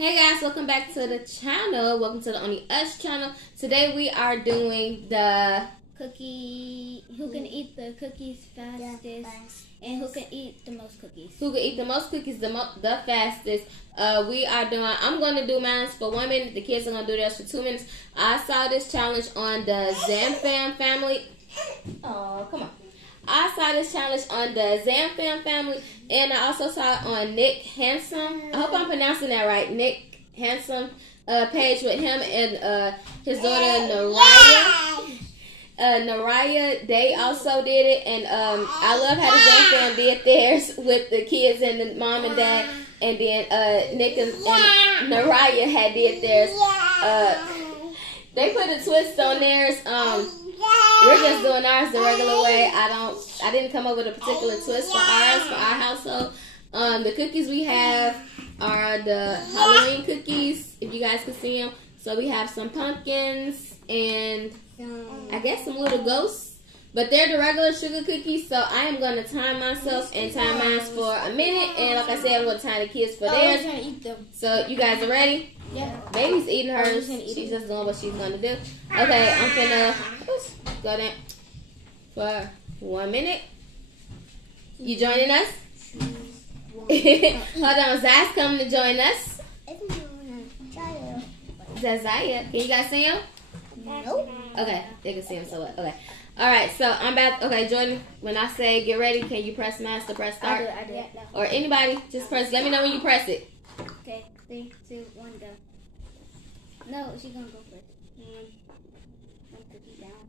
Hey guys, welcome back to the channel. Welcome to the Only Us channel. Today we are doing the cookie. Who can eat the cookies fastest, and who can eat the most cookies? Who can eat the most cookies the fastest. I'm going to do mine for 1 minute. The kids are going to do theirs for 2 minutes. I saw this challenge on the TheZAMFam family. Oh, come on. I saw this challenge on the TheZAMFam family, and I also saw it on Nick HANDSM. I hope I'm pronouncing that right. Nick HANDSM page with him and his daughter Naraya. They also did it, and I love how the TheZAMFam did theirs with the kids and the mom and dad, and then Nick and Naraya had did theirs. They put a twist on theirs. We're just doing ours the regular way. I didn't come up with a particular twist for ours, for our household. The cookies we have are the Halloween cookies, if you guys can see them. So we have some pumpkins and I guess some little ghosts. But they're the regular sugar cookies, so I am going to time myself and time mine for a minute. And like I said, I'm going to time the kids for theirs. Gonna eat them. So you guys are ready? Yeah. Baby's eating hers. She's just doing what she's going to do. Okay, I'm finna go down for 1 minute. You joining us? Hold on, Zai's coming to join us. Zaya. Can you guys see him? Nope. Okay, they can see him, so what? Okay. Alright, so I'm about, okay, Jordan, when I say get ready, can you press master, press start? I do it. Or anybody, just press, let me know when you press it. Okay, 3, 2, 1, go. No, she's gonna go first. One cookie down.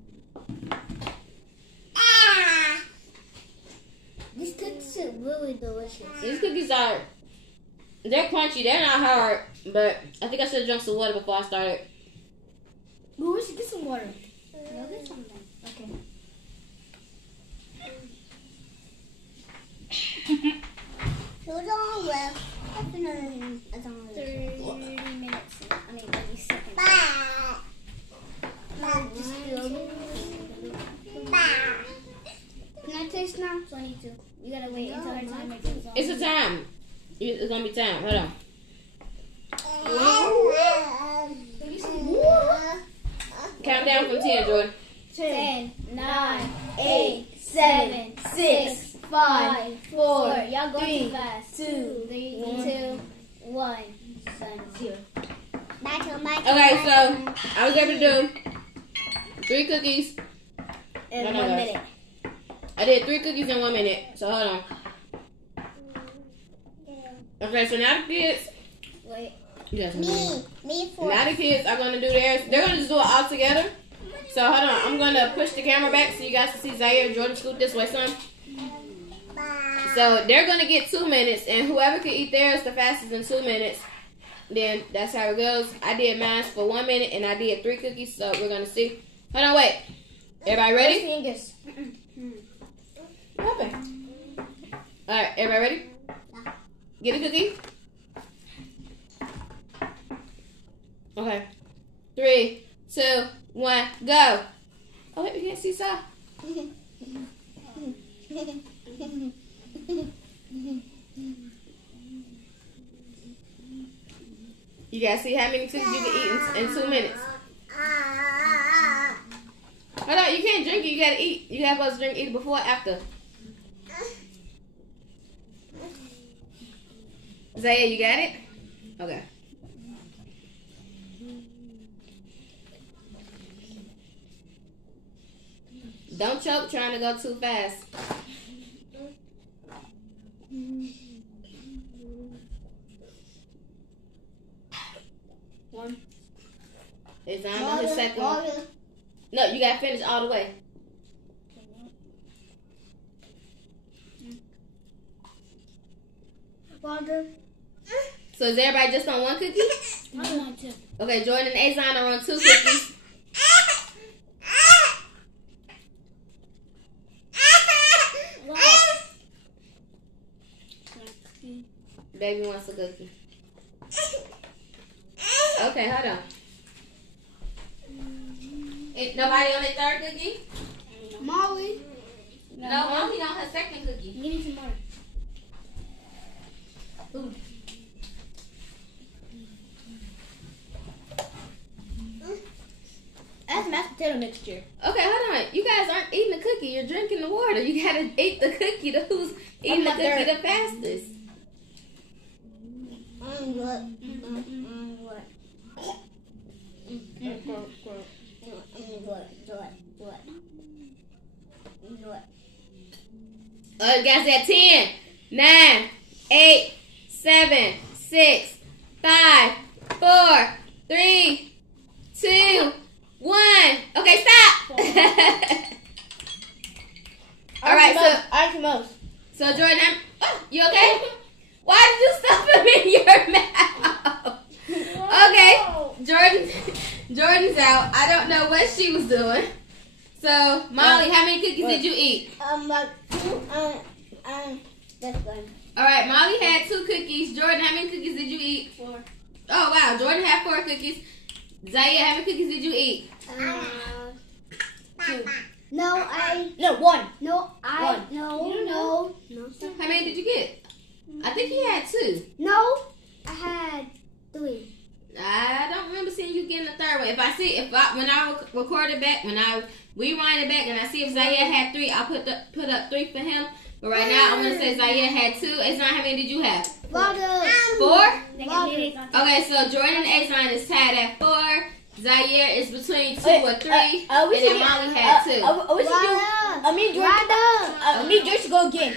These cookies are really delicious. These cookies they're crunchy, they're not hard, but I think I should have drunk some water before I started. Ooh, we should get some water. No, get some then. Okay. So it's on left. 30 minutes. I mean, 30 seconds. Can I taste now? 22. You gotta wait until her timer goes on. It's a time. It's gonna be time. Hold on. Count down from 10, Jordan. 10, 9, 8, 7, 6, 5, 4. Y'all go too fast. 2, 3, 2, 1. 0. Okay, so I was able to do 3 cookies In 1 minute. I did 3 cookies in 1 minute. So hold on. Okay, so now the kids. Wait. Yes, Me for. now the kids are gonna do theirs. They're gonna just do it all together. So hold on, I'm gonna push the camera back so you guys can see Zaire and Jordan scoot this way, son. So they're gonna get 2 minutes, and whoever can eat theirs the fastest in 2 minutes, then that's how it goes. I did mine for 1 minute, and I did 3 cookies. So we're gonna see. Hold on, wait. Everybody ready? What happened? All right, everybody ready? Get a cookie. Okay. 3, 2, 1, go. Oh wait, we can't see Sa. You guys see how many cookies you can eat in 2 minutes? Hold on, you can't drink it. You gotta eat. You gotta drink either before or after. Zaya, you got it? Okay. Don't choke trying to go too fast. One. It's on his second one. No, you gotta finish all the way. Water. So is everybody just on 1 cookie? I want 2. Okay, Jordan and Azan are on 2 cookies. Baby wants a cookie. Okay, hold on. Nobody on the 3rd cookie? Molly. No, Mommy on her 2nd cookie. Give me some more. Ooh. potato mixture. Okay, hold on. You guys aren't eating the cookie. You're drinking the water. You gotta eat the cookie. Who's eating the cookie the fastest? Guys, at 10, 9, 8, 7, 6, 5, 4, 3, 2, 1. Okay, stop. All right, so Jordan, you okay? Why did you stuff him in your mouth? Okay, Jordan's out. I don't know what she was doing. So, Molly, how many cookies did you eat? That's good. All right, Molly had 2 cookies. Jordan, how many cookies did you eat? 4. Oh, wow. Jordan had 4 cookies. Zaire, how many cookies did you eat? 2. No, 1. No, no. How many did you get? I think he had 2. No, I had 3. I don't remember seeing you getting the 3rd one. When I record it back, when I rewind it back and I see if Zaire had 3, I'll put up 3 for him. But right now, I'm going to say Zaire had 2. Azan, how many did you have? 4? Okay, so Jordan and Azan is tied at 4. Zaire is between 2 or 3. And then Molly had 2. Me and George should go again.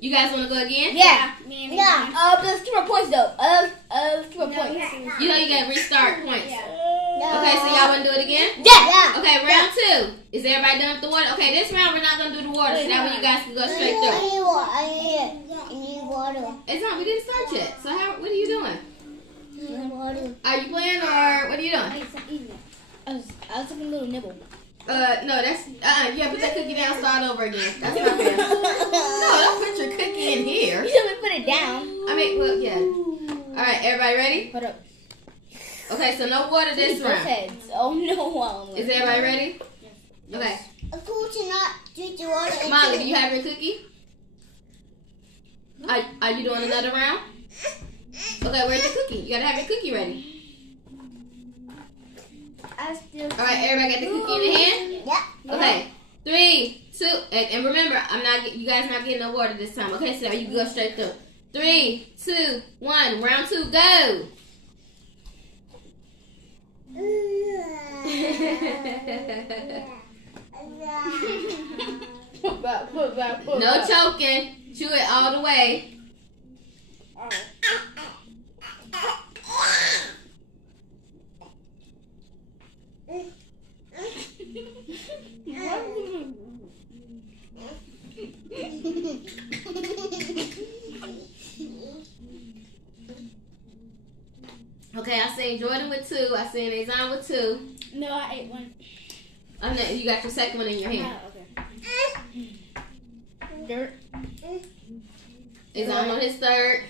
You guys want to go again? Yeah. But let's keep our points though. Keep our points. You know you got to restart points. Okay, so y'all want to do it again? Yeah. Okay, round 2. Is everybody done with the water? Okay, this round we're not going to do the water. So that way you guys can go straight through. I need water. It's not. We didn't start yet. So what are you doing? Are you playing or what are you doing? I was taking a little nibble. No, that's yeah. Put that cookie down. Start over again. That's not fair. No, don't put your cookie in here. You should put it down. I mean, well, yeah. All right, everybody ready? Hold up. Okay, so no water this round. Heads. Oh no! Is everybody ready? Okay. Of course, you're not drink the water. Molly, do you have your cookie? Are you doing another round? Okay, where's your cookie? You gotta have your cookie ready. All right, everybody got the cookie in the hand? Yeah. Okay, 3, 2, and remember, you guys not getting no water this time. Okay, so you can go straight through. 3, 2, 1, round 2, go. No choking. Chew it all the way. Okay, I seen Jordan with 2. I seen Azan with 2. No, I ate 1. Oh, no, you got your second one in your hand. Okay. Dirt. Azan on his 3rd.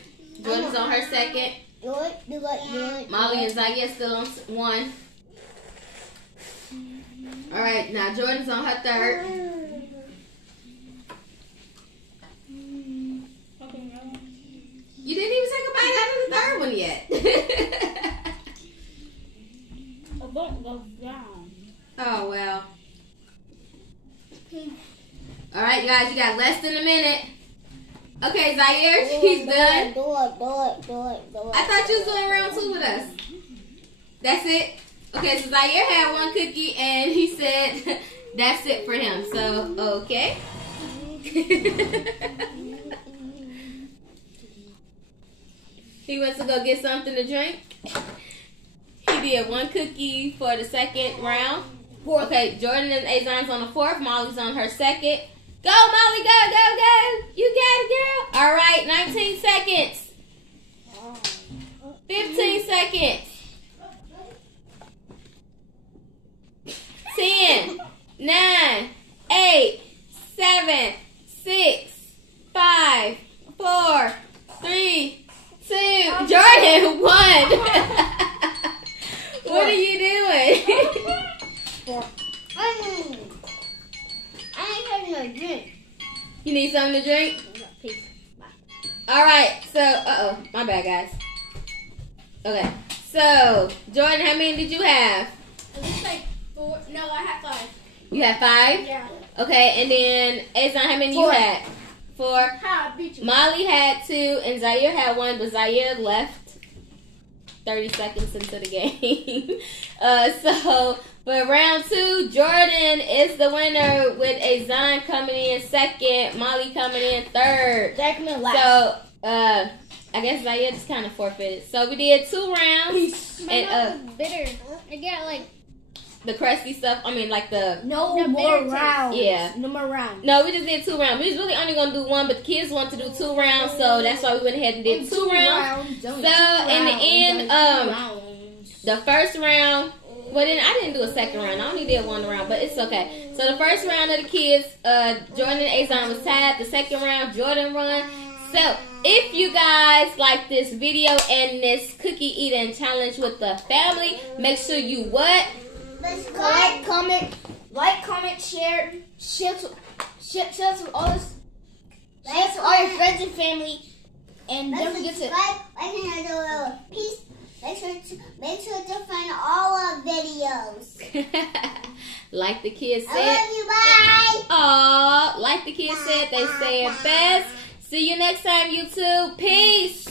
Jordan's on her 2nd. Molly and Zaire still on 1. All right, now Jordan's on her 3rd. You didn't even take a bite out of the 3rd one yet. A bone goes down. Oh, well. All right, guys, you got less than a minute. Okay, Zaire, he's done. Do it. I thought you was doing round 2 with us. That's it? Okay, so Zaire had 1 cookie, and he said that's it for him. So, okay. He went to go get something to drink. He did 1 cookie for the 2nd round. Okay, Jordan and Azan's on the 4th. Molly's on her 2nd. Go, Molly, go. You got it, girl. All right, 19 seconds. 15 seconds. 10, 9, 8, 7, 6, 5, 4, 3, 2. Jordan won. What are you doing? I ain't having no drink. You need something to drink? Peace. All right. So, my bad, guys. Okay. So, Jordan, how many did you have? It looks like 4. No, I have 5. You had 5? Yeah. Okay, and then Azan, how many 4. you had? 4. How I beat you? Molly had 2, and Zaire had 1, but Zaire left 30 seconds into the game. So for round 2, Jordan is the winner with Azan coming in 2nd, Molly coming in 3rd. Second last. So I guess Zaire just kind of forfeited. So we did 2 rounds. And bitter. I get like the crusty stuff. I mean, like the no more rounds. Yeah. No more rounds. No, we just did 2 rounds. We was really only gonna do 1, but the kids want to do 2 rounds, so that's why we went ahead and did 2 rounds. So in the end, the first round. Well, then I didn't do a second round. I only did 1 round, but it's okay. So the first round of the kids, Jordan and Azan was tied. The second round, Jordan won. So if you guys like this video and this cookie eating challenge with the family, make sure you what? Like, comment, share to all this. Share to all your friends and family, and don't forget to Make sure to find all our videos. Like the kids said. I love you, bye. Aw, like the kids said, they say it best. See you next time, YouTube. Peace.